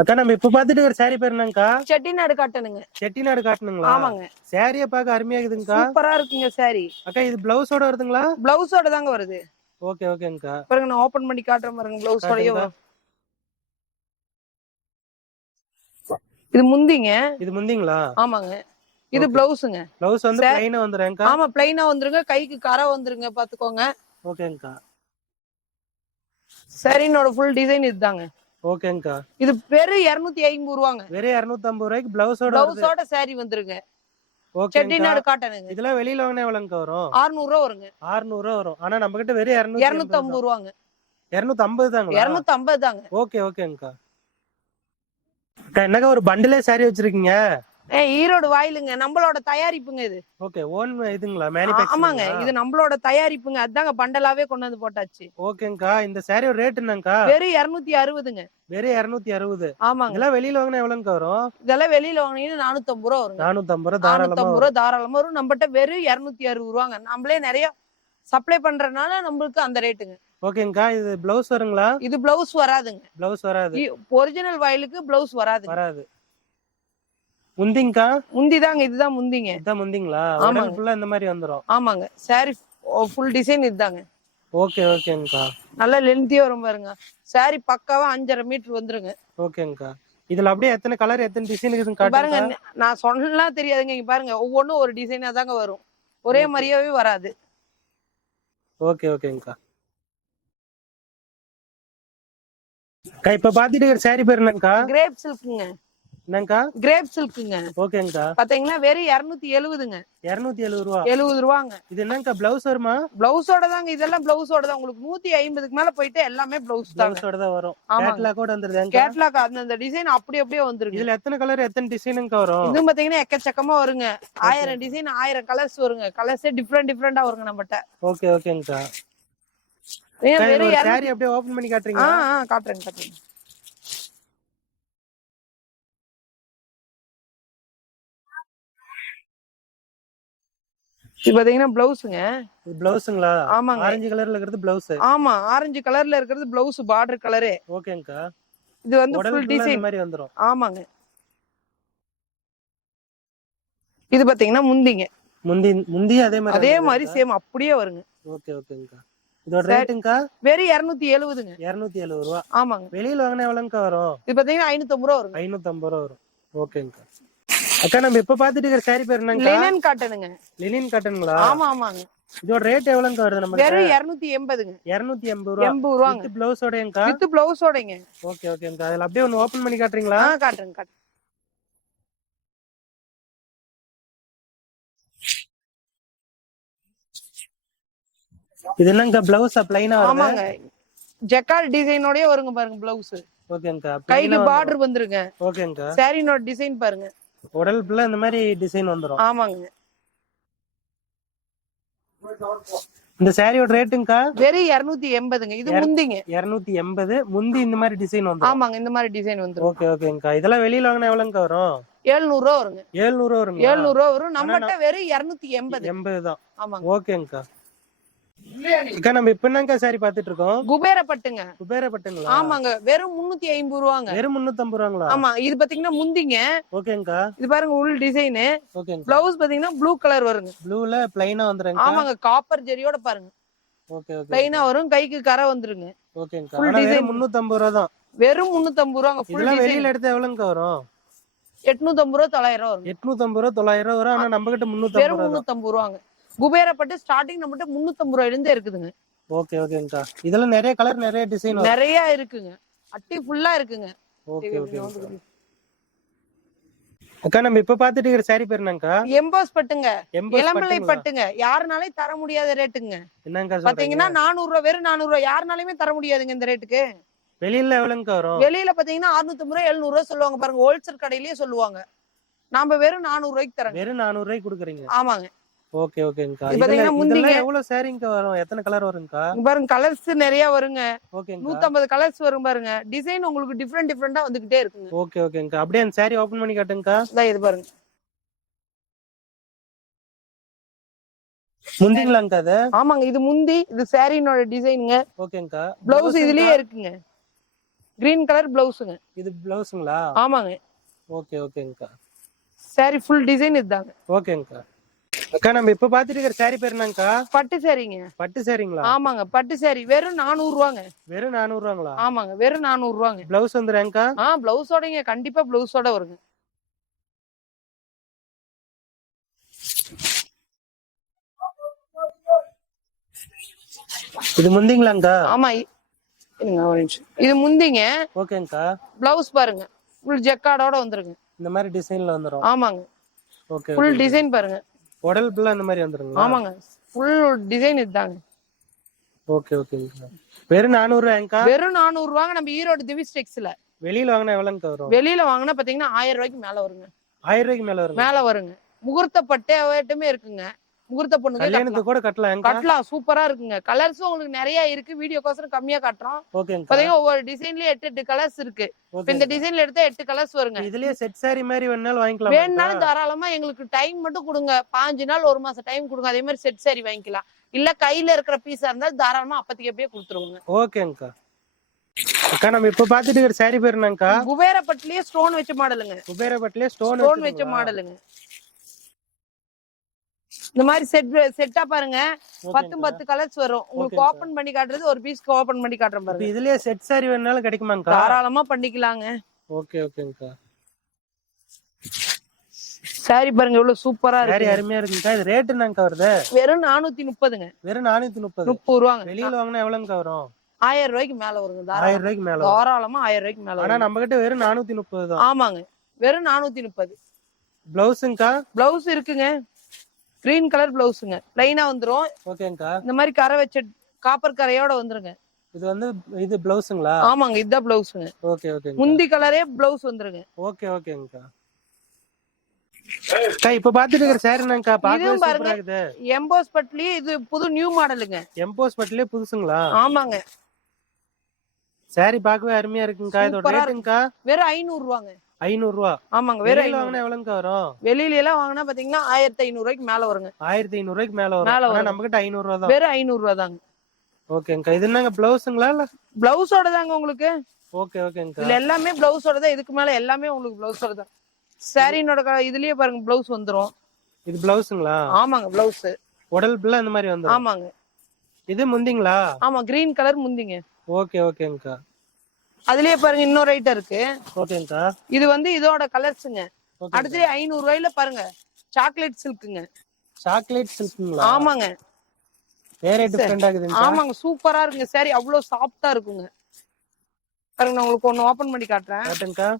அக்கா நம்ம இப்ப பாத்துட்டு ஒரு சாரி பேர் என்னங்கக்கா? செட்டிநாடு காட்டனுங்க. செட்டிநாடு காட்டனுங்களா? ஆமாங்க. சாரியை பார்க்க அருமையா இருக்குதுங்கக்கா. சூப்பரா இருக்குங்க சாரி. அக்கா இது பிளவுஸோட வருதுங்களா? பிளவுஸோட தாங்க வருது. ஓகே ஓகேங்கக்கா. பாருங்க நான் ஓபன் பண்ணி காட்டுறேன் பாருங்க. பிளவுஸோடயே வரும். இது முந்திங்க. இது முந்திங்களா? ஆமாங்க. இது பிளவுஸ்ங்க. பிளவுஸ் வந்து ப்ளைனா வந்துருங்க. ஆமா, ப்ளைனா வந்துருங்க. கைக்கு கரை வந்துருங்க, பாத்துக்கோங்க. ஓகேங்கக்கா. சாரினோட ஃபுல் டிசைன் இதுதாங்க. ஓகேங்கக்கா. இது வெறும் 250 ரூபாங்க. வெறும் 250 ரூபாய்க்கு பிளவுஸோட சாரி வந்துருங்க. ஓகே. செட்டிநாடு காட்டனுங்க. இதெல்லாம் வெளியில வாங்குனா எவ்வளவுங்க வரும்? 600 ரூபா வருங்க. 600 ரூபா வரும். ஆனா நம்ம கிட்ட வெறும் 250 ரூபாங்க. 250 தாங்களா? 250 தாங்க. ஓகே ஓகேங்கக்கா. அக்கா என்னக்கா ஒரு பண்டிலே சாரி வச்சிருக்கீங்க? ஈரோடு வாயிலுங்க. நம்மளோட தயாரிப்புங்க இது. ஓகே. ஓன் இதுங்களா? மேனுஃபேக்சரிங்? ஆமாங்க. இது நம்மளோட தயாரிப்புங்க. அதாங்க பண்டலாவே கொண்டு வந்து போட்டாச்சு. ஓகேங்கக்கா. இந்த சாரியோட ரேட் என்னங்கக்கா? வெறும் 260ங்க. வெறும் 260. ஆமாங்க. இதெல்லாம் வெளியில வாங்குனா எவ்வளவுங்க வரும்? இதெல்லாம் வெளியில வாங்குனீங்கன்னா 450 ரூபா வருங்க. 450 ரூபா தாராளமா 450 ரூபா தாராளமா வரும். நம்மகிட்ட வெறும் 260 ரூபாங்க. நம்மளே நிறைய சப்ளை பண்றதுனால நம்மளுக்கு அந்த ரேட்டுங்க. ஓகேங்கக்கா. இது பிளவுஸ் வருங்களா? இது பிளவுஸ் வராதுங்க. பிளவுஸ் வராது. ஒரிஜினல் வயலுக்கு பிளவுஸ் வராது. முந்திங்கக்கா? முந்திதாங்க. இதுதான் முந்திங்க. இதான் முந்திங்களா? உடல் ஃபுல்லா இந்த மாதிரி வந்துரும். ஆமாங்க. சாரி ஃபுல் டிசைன் இதுதாங்க. ஓகே ஓகேங்கக்கா. நல்லா லென்த்தியா வரும் பாருங்க. சாரி பக்காவா 5.5 மீட்டர் வந்துருங்க. ஓகேங்கக்கா. இதுல அப்படியே எத்தனை கலர் எத்தனை டிசைன் இருக்குன்னு பாருங்க. நான் சொன்னலாம் தெரியாதுங்க. இங்க பாருங்க, ஒவ்வொன்றும் ஒரு டிசைனா தாங்க வரும். ஒரே மாதிரியாவே வராது. ஓகே ஓகேங்கக்கா. இப்ப பாத்துட்டு சாரி பேர் என்னங்கக்கா? கிரேப் சில்க்குங்க. என்னங்கக்கா? கிரேப் சில்க்குங்க. ஓகேங்கக்கா. பாத்தீங்கன்னா வெறும் 270ங்க. 270 ரூபா. 70 ரூபாங்க. இது என்னங்கக்கா பிளவுஸ் வருமா? பிளவுஸோட தாங்க. இதெல்லாம் பிளவுஸோட தான். உங்களுக்கு 150க்கு மேல போயிட்டு எல்லாமே பிளவுஸ் தான். பிளவுஸோட தான் வரும். கேட்லாக் கூட வந்துருது. கேட்லாக் அந்த டிசைன் அப்படியே வந்துருங்க. இதுல எத்தனை கலர் எத்தனை டிசைனுங்க வரும்? இது பாத்தீங்கன்னா எக்கச்சக்கமா வருங்க. 1000 டிசைன் 1000 கலர்ஸ் வருங்க. கலர்ஸே டிஃபரெண்டா வருங்க நம்மட்ட. ஓகே ஓகேங்கக்கா. சாரி அப்படியே ஓபன் பண்ணி காட்டுறீங்க? காட்டுறேன். இது பாத்தீங்கன்னா பிளவுஸ்ங்க. இது பிளவுஸ்ங்களா? ஆமாங்க. ஆரஞ்சு கலர்ல இருக்கிறது பிளவுஸ். ஆமா, ஆரஞ்சு கலர்ல இருக்கிறது பிளவுஸ் பார்டர் கலரே. ஓகேங்கக்கா. இது வந்து ஃபுல் டிசைன் மாதிரி வந்துரும். ஆமாங்க. இது பாத்தீங்கன்னா முந்திங்க. முந்தி அதே மாதிரி சேம் அப்படியே வருங்க. ஓகே ஓகேங்கக்கா. இதோட ரேட்டுங்கக்கா? வெறும் 270ங்க. 270 ரூபா. ஆமாங்க. வெளியில வாங்குனா எவ்வளவுங்கக்கா வரும்? இது பாத்தீங்கன்னா 550 ரூபா வருங்க. 550 ரூபா வரும். ஓகேங்கக்கா. அக்கா நம்ம இப்ப பாத்துட்டு இருக்கிற சாரி பேர் என்னங்க? லினன் காட்டனுங்க. லினன் காட்டனுங்களா? ஆமாங்க. இதோட ரேட் எவ்வளவுங்க வருது நமக்கு? வெறும் 280ங்க. 280 ரூபா. 80 ரூபாங்க. வித் பிளவுஸோடங்கக்கா? வித் பிளவுஸோடங்க. ஓகே ஓகேங்கக்கா. அதல அப்படியே ஒன்னு ஓபன் பண்ணி காட்டுறீங்களா? காட்டுறேன். இது என்னங்க பிளவுஸ் ப்ளைனா வருது? ஆமாங்க. ஜக்கார்ட் டிசைனோடயே வருங்க பாருங்க பிளவுஸ். ஓகேங்கக்கா. கைக்கு பார்டர் வந்துருங்க. ஓகேங்கக்கா. சாரினோட டிசைன் பாருங்க. உடல் ஃபுல்லா இந்த மாதிரி டிசைன் வந்துரும். ஆமாங்க. இந்த சாரியோட ரேட்டுங்கக்கா? வெறும் 280ங்க. இது முந்திங்க. 280 முந்தி இந்த மாதிரி டிசைன் வந்துரும். ஆமாங்க. இந்த மாதிரி டிசைன் வந்துரும். ஓகே ஓகேங்கக்கா. இதெல்லாம் வெளியில வாங்குனா எவ்வளவுங்க வரும்? 700 ரூபா வருங்க. 700 ரூபா வருங்க. 700 ரூபா வரும். நம்மட்ட வெறும் 280 தான். ஆமாங்க. ஓகேங்கக்கா. அக்கா நம்ம இப்ப என்னங்கக்கா சாரி பாத்துட்டு இருக்கோம்? குபேரப்பட்டுங்க. குபேரப்பட்டுங்களா? ஆமாங்க. வெறும் 350 ரூபாங்க. வெறும் 350 ரூபாங்களா? ஆமா. இது பாத்தீங்கன்னா முந்திங்க. ஓகேங்கக்கா. இது பாருங்க உள் டிசைன். ஓகேங்க. பிளவுஸ் பாத்தீங்கன்னா ப்ளூ கலர் வருங்க. ப்ளூல ப்ளைனா வந்துருங்க. ஆமாங்க. காப்பர் ஜெரியோட பாருங்க. Okay okay. ப்ளைனா வரும். கைக்கு கரை வந்துருங்க. ஓகேங்கக்கா. ஃபுல் டிசைன் 350 ரூபா தான். வெறும் 350 ரூபாங்க. Full design. வெளியில எடுத்தா எவ்வளவுங்க வரும்? 850 ரூபா 900 ரூபா வரும். 850 ரூபா 900 ரூபா வரும். ஆனா நம்ம கிட்ட 350 வெறும் 350 ரூபாங்க. குபேரப்பட்டு ஸ்டார்டிங் நம்மகிட்ட 350 ரூபாயில இருந்து இருக்குதுங்க. ஓகே ஓகேங்கக்கா. இதெல்லாம் நிறைய கலர் நிறைய டிசைன் நிறைய இருக்குங்க. அட்டி ஃபுல்லா இருக்குங்க. Okay okay. அக்கா நம்ம இப்ப பாத்துட்டு இருக்கிற சாரி பேர் என்னங்கக்கா? எம்போஸ் பட்டுங்க. இளம்பிள்ளை பட்டுங்க. யாருனாலையும் தர முடியாத ரேட்டுங்க. என்னங்கக்கா சொல்றீங்க? பாத்தீங்கன்னா 400 ரூபாய் வெறும் 400 ரூபாய். யாருனாலையுமே தர முடியாதுங்க இந்த ரேட்டுக்கு. வெளியில எவ்வளவுங்க வரும்? வெளியில பாத்தீங்கன்னா 650 ரூபாய் 700 ரூபாய் சொல்லுவாங்க பாருங்க. ஹோல்சேல் கடையிலேயே சொல்லுவாங்க. நாம வெறும் 400 ரூபாய்க்கு தரேன். வெறும் 400 ரூபாய்க்கு கொடுக்குறீங்க? ஆமாங்க. ஓகே ஓகேங்கக்கா. பாத்தீங்கன்னா முந்திங்க எவ்வளவு சாரிங்க வரும்? எத்தனை கலர் வருங்கக்கா? பாருங்க கலர்ஸ் நிறைய வருங்க. ஓகேங்க. 150 கலர்ஸ் வரும் பாருங்க. டிசைன் உங்களுக்கு டிஃபரெண்டா வந்துகிட்டே இருக்குங்க. ஓகே ஓகேங்கக்கா. அப்படியே அந்த சாரி ஓபன் பண்ணி காட்டுங்கக்கா. இது பாருங்க. முந்திங்களாங்கக்கா அது? ஆமாங்க, இது முந்தி, இது சாரினோட டிசைனுங்க. ஓகேங்கக்கா. பிளவுஸ் இதுலயே இருக்குங்க. கிரீன் கலர் பிளவுஸ்ங்க. இது பிளவுஸ்ங்களா? ஆமாங்க. ஓகே ஓகேங்கக்கா. சாரி ஃபுல் டிசைன் இதுதாங்க. ஓகேங்கக்கா. அக்கா நம்ம இப்ப பாத்துட்டு இருக்கிற சாரி பேர் என்னங்கக்கா? பட்டு சாரிங்க. பட்டு சாரிங்களா? ஆமாங்க, பட்டு சாரி வெறும் 400 ரூபாங்க. வெறும் 400 ரூபாங்களா? ஆமாங்க, வெறும் 400 ரூபாங்க. பிளவுஸ் வந்துருங்கக்கா? பிளவுஸோடங்க, கண்டிப்பா பிளவுஸோட வருங்க. இது முந்திங்களாங்கக்கா? ஆமா, இருங்க ஒரு நிமிஷம். இது முந்திங்க. ஓகேங்கக்கா. பிளவுஸ் பாருங்க, ஃபுல் ஜக்கார்டோட வந்துருங்க. இந்த மாதிரி டிசைன்ல வந்துரும்? ஆமாங்க. ஓகே. ஃபுல் டிசைன் பாருங்க. உடல் ஃபுல்லா இந்த மாதிரி வந்துருங்களா? ஆமாங்க, ஃபுல் டிசைன் இதுதாங்க. ஓகே ஓகேங்கக்கா. வெறும் 400 ரூபாய்ங்கக்கா? வெறும் 400 ரூபாங்க. நம்ம ஈரோடு திவிஸ் டெக்ஸ்ல. வெளியில வாங்கினா எவ்வளவுங்கக்கா வரும்? வெளியில வாங்கினா பாத்தீங்கன்னா 1000 ரூபாய்க்கு மேல வருங்க. 1000 ரூபாய்க்கு மேல வருங்க? மேல வருங்க. முகூர்த்த பட்டேட்டுமே இருக்குங்க. முகூர்த்த பொண்ணுங்க கல்யாணத்துக்கு கூட கட்டலாம். சூப்பரா இருக்குங்க. கலர்ஸும் உங்களுக்கு நிறைய இருக்கு. வீடியோக்கோசரம் கம்மியா காட்டுறோம். ஓகேங்க. பாத்தீங்கன்னா ஒவ்வொரு டிசைன்லயே 8 கலர்ஸ் இருக்கு. இந்த டிசைன்ல எடுத்தா 8 கலர்ஸ் வருங்க. இதுலயே செட் சாரி மாதிரி வேணாலும் வாங்கிக்கலாம். வேணாலும் தாராளமா எங்களுக்கு டைம் மட்டும் கொடுங்க. 5 நாள் 1 மாசம் டைம் கொடுங்க. அதே மாதிரி செட் சாரி வாங்கிக்கலாம். இல்ல கையில இருக்கிற பீஸா இருந்தா தாராளமா அப்பத்திக்கு அப்படியே கொடுத்துருவாங்க. ஓகேங்கக்கா. அக்கா நம்ம இப்ப பாத்துட்டு இருக்கிற சாரி பேர் என்னங்கக்கா? குபேரப்பட்டிலேயே ஸ்டோன் வச்ச மாடலுங்க. குபேரப்பட்டிலேயே ஸ்டோன் வச்ச மாடலுங்க. இந்த மாதிரி செட்டா பாருங்க. 10 கலர்ஸ் வரும். உங்களுக்கு ஓபன் பண்ணி காட்டுறது ஒரு பீஸ்க்கு ஓபன் பண்ணி காட்டுறேன் பாருங்க. இதுலயே செட் சாரி வேணாலும் கிடைக்குமாங்கக்கா? தாராளமா பண்ணிக்கலாங்க. ஓகே ஓகேங்கக்கா. சாரி பாருங்க எவ்வளவு சூப்பரா இருக்கு. சாரி அருமையா இருக்குங்கக்கா. இது ரேட் என்னங்கக்கா வருது? வெறும் 430ங்க. வெறும் 430. 30 ரூபாங்க. வெளியில வாங்கினா எவ்வளவுங்கக்கா வரும்? 1000 ரூபாய்க்கு மேல வருங்க. 1000 ரூபாய்க்கு மேல தாராளமா 1000 ரூபாய்க்கு மேல. ஆனா நம்ம கிட்ட வெறும் 430 தான். ஆமாங்க, வெறும் 430. பிளவுஸ்ங்கக்கா? பிளவுஸ் இருக்குங்க. கிரீன் கலர் பிளவுஸ்ங்க. ப்ளைனா வந்துரும். ஓகேங்கக்கா. இந்த மாதிரி கரை வச்ச காப்பர் கரையோட வந்துருங்க. இது வந்து இது பிளவுஸ்ங்களா? ஆமாங்க, இதுதான் பிளவுஸ்ங்க. Okay okay. முந்தி கலரே பிளவுஸ் வந்துருங்க. ஓகே ஓகேங்கக்கா. இப்ப பாத்துட்டு இருக்கிற சாரி என்னங்கக்கா? பாக்கவே சூப்பரா இருக்குது. எம்போஸ் பட்லயே இது புது நியூ மாடலுங்க. எம்போஸ் பட்லயே புதுசுங்களா? ஆமாங்க. சாரி பாக்கவே அருமையா இருக்குங்கக்கா. இதோட ரேட்டுங்கக்கா? வெறும் 500 ரூபாங்க. 500 ரூபா? ஆமாங்க. வேற வாங்கினா எவ்வளவுங்கக்கா வரும்? வெளியில எல்லாம் வாங்கினா பாத்தீங்கன்னா 1500 ரூபாய்க்கு மேல வருங்க. 1500 ரூபாய்க்கு மேல வரும். ஆனா நம்ம கிட்ட 500 ரூபா தான். வெறும் 500 ரூபா தாங்க. ஓகேங்கக்கா. இது என்னங்க பிளவுஸ்ங்களா? இல்ல பிளவுஸோட தாங்க உங்களுக்கு. ஓகே ஓகேங்கக்கா. இதுல எல்லாமே பிளவுஸோட தான். இதுக்கு மேல எல்லாமே உங்களுக்கு பிளவுஸோட தான். சாரினோட இதுலயே பாருங்க பிளவுஸ் வந்துரும். இது பிளவுஸ்ங்களா? ஆமாங்க, பிளவுஸ். உடல் ஃபுல்லா இந்த மாதிரி வந்துரும். ஆமாங்க. இது முந்திங்களா? ஆமா, கிரீன் கலர் முந்திங்க. ஓகே ஓகேங்கக்கா. அதுலயே பாருங்க இன்னொரு ஐட்டம் இருக்கு. ஓகேங்கக்கா. இது வந்து இதோட கலர்ஸ்ங்க. அடுத்து 500 ரூபாயில பாருங்க சாக்லேட் சில்க்குங்க. சாக்லேட் சில்க்குங்களா? ஆமாங்க. வேற டிஃபரெண்டா இருக்குதுங்க. ஆமாங்க, சூப்பரா இருக்குங்க. சாரி அவ்வளவு சாஃப்ட்டா இருக்குங்க. பாருங்க நான் உங்களுக்கு ஒன்னு ஓபன் பண்ணி காட்டுறேன். காட்டுங்கக்கா.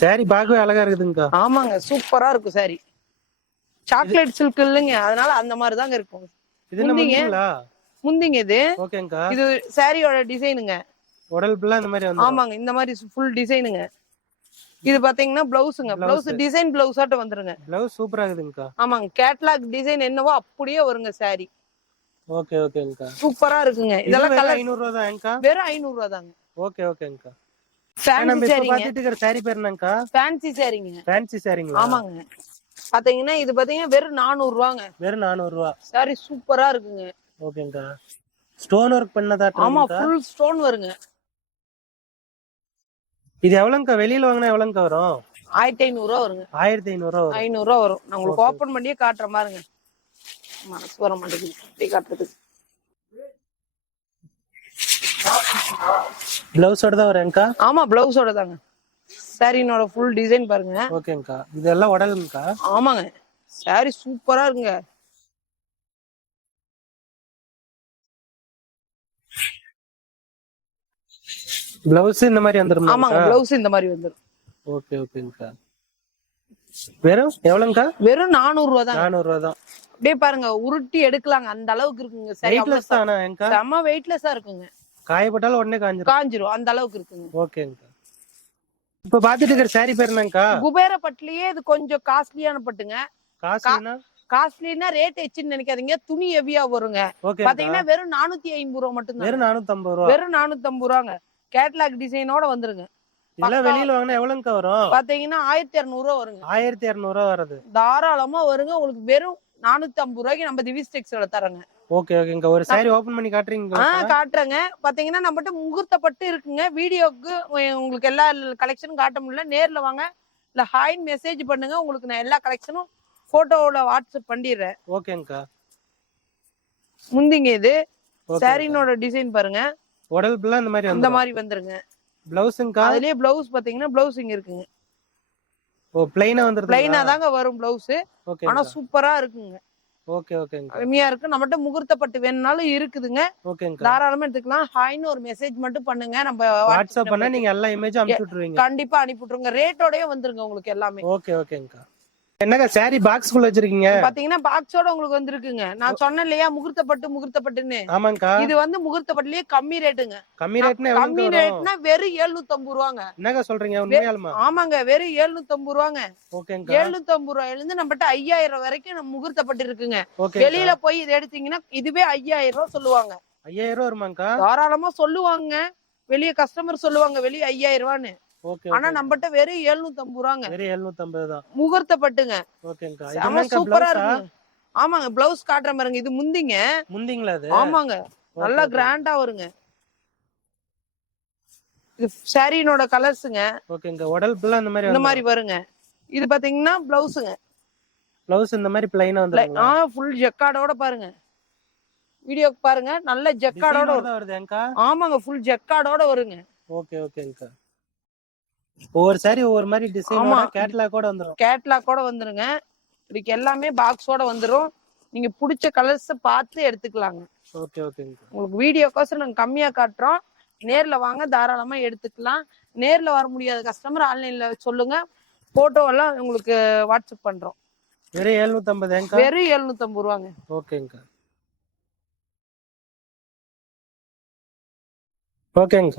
சாரி பார்க்கவே அழகா இருக்குதுங்கக்கா. ஆமாங்க, சூப்பரா இருக்கும் சாரி. சாக்லேட் சில்க் இல்லைங்க, அதனால அந்த மாதிரி தாங்க இருக்கும். இது முந்திங்களா? முந்திங்க இது. ஓகேங்கக்கா. இது சாரியோட டிசைனுங்க. உடல் ஃபுல்லா இந்த மாதிரி வந்து. ஆமாங்க, இந்த மாதிரி ஃபுல் டிசைனுங்க. இது பாத்தீங்கன்னா பிளவுஸ்ங்க. பிளவுஸ் டிசைன் பிளவுஸ் ஆட்ட வந்துருங்க. பிளவுஸ் சூப்பரா இருக்குதுங்கக்கா. ஆமாங்க, கேட்லாக் டிசைன் என்னவோ அப்படியே வருங்க சாரி. ஓகே ஓகேங்கக்கா. சூப்பரா இருக்குங்க. இதெல்லாம் கலர் 500 ரூபாய் தான்க்கா. வெறும் 500 ரூபாய் தாங்க. ஓகே ஓகேங்கக்கா. ஃபேன்சி சாரிங்க. பாத்துட்டு இருக்கிற சாரி பேர் என்னங்கக்கா? ஃபேன்சி சாரிங்க. ஃபேன்சி சாரிங்களா? ஆமாங்க. பாத்தீங்கன்னா இது பாத்தீங்கன்னா வெறும் 400 ரூபாங்க. வெறும் 400 ரூபாய். சாரி சூப்பரா இருக்குங்க. ஓகேங்கக்கா. ஸ்டோன் வர்க் பண்ணதா? ஆமா, ஃபுல் ஸ்டோன் வருங்க. இது எவ்வளவுங்கக்கா? வெளியில வாங்கினா எவ்வளவுங்கக்கா வரும்? 1500 ரூபாய் வருங்க. 1500 ரூபாய் வரும். 500 ரூபாய் வரும். நான் உங்களுக்கு ஓபன் பண்ணியே காட்டுற மாதிரிங்க. மனசு வர மாட்டேங்குது அப்படியே காட்டுறதுக்கு. பிளவுஸோட தான் வரேன்க்கா? ஆமா, பிளவுஸோட தாங்க. சாரினோட ஃபுல் டிசைன் பாருங்க. ஓகேங்கக்கா. இதெல்லாம் உடலுங்கக்கா? ஆமாங்க. சாரி சூப்பரா இருக்குங்க. பிளவுஸ் இந்த மாதிரி வந்துரும்? ஆமாங்க, பிளவுஸ் இந்த மாதிரி வந்துரும். ஓகே ஓகேங்கக்கா. வெறும் எவ்வளவுங்கக்கா? வெறும் 400 ரூபாய் தான். 400 ரூபாய் தான். அப்படியே பாருங்க உருட்டி எடுக்கலாங்க, அந்த அளவுக்கு இருக்குங்க. சரி, வெயிட்லெஸ் தானா? செம வெயிட்லெஸ்ஸா இருக்குங்க. காயப்பட்டாலும் உடனே காஞ்சிரும் அந்த அளவுக்கு இருக்குங்க. ஓகேங்கக்கா. இப்ப பாத்துட்டு இருக்கிற சாரி பேர் என்னங்கக்கா? குபேர பட்டுலயே இது கொஞ்சம் காஸ்ட்லியான பட்டுங்க. காஸ்ட்லினா ரேட் எச்சுன்னு நினைக்காதீங்க, துணி ஹெவியா வருங்க. பாத்தீங்கன்னா வெறும் 450 ரூபா மட்டும் தான். வெறும் 450 ரூபா. வெறும் 450 ரூபாங்க. கேட்லாக் டிசைனோட வந்துருங்க. இதெல்லாம் வெளியில வாங்கினா எவ்வளவுங்க வரும்? பாத்தீங்கன்னா 1200 ரூபா வருங்க. 1200 ரூபா வருது. தாராளமா வருங்க. உங்களுக்கு வெறும் 450 ரூபாய்க்கு நம்ம திவிஸ் டெக்ஸ்டைல்ல தரங்க. ஓகே ஓகேங்க. ஒரு சாரி ஓபன் பண்ணி காட்டுறீங்களா? காட்டுறேங்க. பாத்தீங்கன்னா நம்மகிட்ட முகூர்த்த பட்டு இருக்குங்க. வீடியோக்கு உங்களுக்கு எல்லா கலெக்ஷனும் காட்ட முடியல, நேர்ல வாங்க இல்ல ஹாய் மெசேஜ் பண்ணுங்க. உங்களுக்கு நான் எல்லா கலெக்ஷனும் போட்டோல வாட்ஸ்அப் பண்ணிடுறேன். ஓகேங்கக்கா. முந்திங்க இது சாரினோட டிசைன் பாருங்க. உடல் ஃபுல்லா இந்த மாதிரி வந்துருங்க. ப்ளவுஸ்ங்கா? அதுலயே ப்ளவுஸ் பாத்தீங்கன்னா ப்ளவுஸிங் இருக்குங்க. ஓ ப்ளைனா வந்துருது. ப்ளைனா தாங்க வரும் ப்ளவுஸ். ஆனா சூப்பரா இருக்குங்க. ஓகே ஓகேங்க. அருமையா இருக்கு. நம்மகிட்ட முகூர்த்த பட்டு வேணும்னாலும் இருக்குதுங்க. ஓகேங்க. தாராளமா எடுத்துக்கலாம். ஹாய்னு ஒரு மெசேஜ் மட்டும் பண்ணுங்க. நம்ம வாட்ஸ்அப் பண்ணா நீங்க எல்லா இமேஜ் அனுப்பி விட்டுருவீங்க. கண்டிப்பா அனுப்பி விட்டுருங்க. ரேட்டோடயே வந்துருங்க உங்களுக்கு எல்லாமே. ஓகே ஓகேங்கக்கா. என்னங்க சாரி பாக்ஸ் குள்ள வச்சிருக்கீங்க? பாத்தீங்கன்னா பாக்ஸோட உங்களுக்கு வந்திருக்குங்க. நான் சொன்னேன் இல்லையா முகூர்த்த பட்டுன்னு. ஆமாங்கக்கா. இது வந்து முகூர்த்த பட்டுலயே கம்மி ரேட்டுங்க. கம்மி ரேட்னா எவ்வளவு? கம்மி ரேட்னா வெறும் 750 ரூபாங்க. என்னங்க சொல்றீங்க? உண்மையாலுமா? ஆமாங்க, வெறும் 750 ரூபாங்க. ஓகேங்க. 750 ரூபாயில இருந்து நம்மகிட்ட 5000 வரைக்கும் நம்ம முகூர்த்த பட்டு இருக்குங்க. வெளியில போய் இது எடுத்தீங்கன்னா இதுவே 5000 ரூபாய் சொல்லுவாங்க. 5000 ரூபாய் வருமாங்கக்கா? தாராளமா சொல்லுவாங்க. வெளிய கஸ்டமர் சொல்லுவாங்க வெளிய 5000 ரூபான்னு. ஆனா நம்மகிட்ட வெறும் 750 ரூபாங்க. வெறும் 750 தான். முகூர்த்த பட்டுங்க. ஓகேங்கக்கா. இது சூப்பரா இருக்கு. ஆமாங்க, ப்ளவுஸ் காட்ற பாருங்க. இது முந்திங்க. முந்திங்களா அது? ஆமாங்க, நல்லா கிராண்டா வருங்க. இது சாரினோட கலர்ஸ்ங்க. ஓகேங்க. உடல் ஃபுல்லா இந்த மாதிரி வருங்க. இது பாத்தீங்கன்னா ப்ளவுஸ்ங்க. ப்ளவுஸ் இந்த மாதிரி ப்ளைனா வந்துருங்க. ஃபுல் ஜக்கார்டோட பாருங்க. வீடியோக்கு பாருங்க. நல்ல ஜக்கார்டோட வருதுங்கக்கா. ஆமாங்க, ஃபுல் ஜக்கார்டோட வருங்க. ஓகே ஓகேங்கக்கா. ஒவ்வொரு சாரி ஒவ்வொரு மாதிரி டிசைனோட கேட்லாக்கோட வந்துரும். கேட்லாக்கோட வந்துருங்க. இதுக்கு எல்லாமே பாக்ஸோட வந்துரும். நீங்க பிடிச்ச கலர்ஸ் பார்த்து எடுத்துக்கலாங்க. ஓகே ஓகேங்க. உங்களுக்கு வீடியோக்கோசரம் நாங்க கம்மியா காட்டுறோம். நேர்ல வாங்க, தாராளமா எடுத்துக்கலாம். நேர்ல வர முடியாத கஸ்டமர் ஆன்லைன்ல சொல்லுங்க. போட்டோ எல்லாம் உங்களுக்கு வாட்ஸ்அப் பண்றோம். வெறும் 750. வெறும் 750 ரூபாங்க. ஓகேங்க. ஓகேங்க.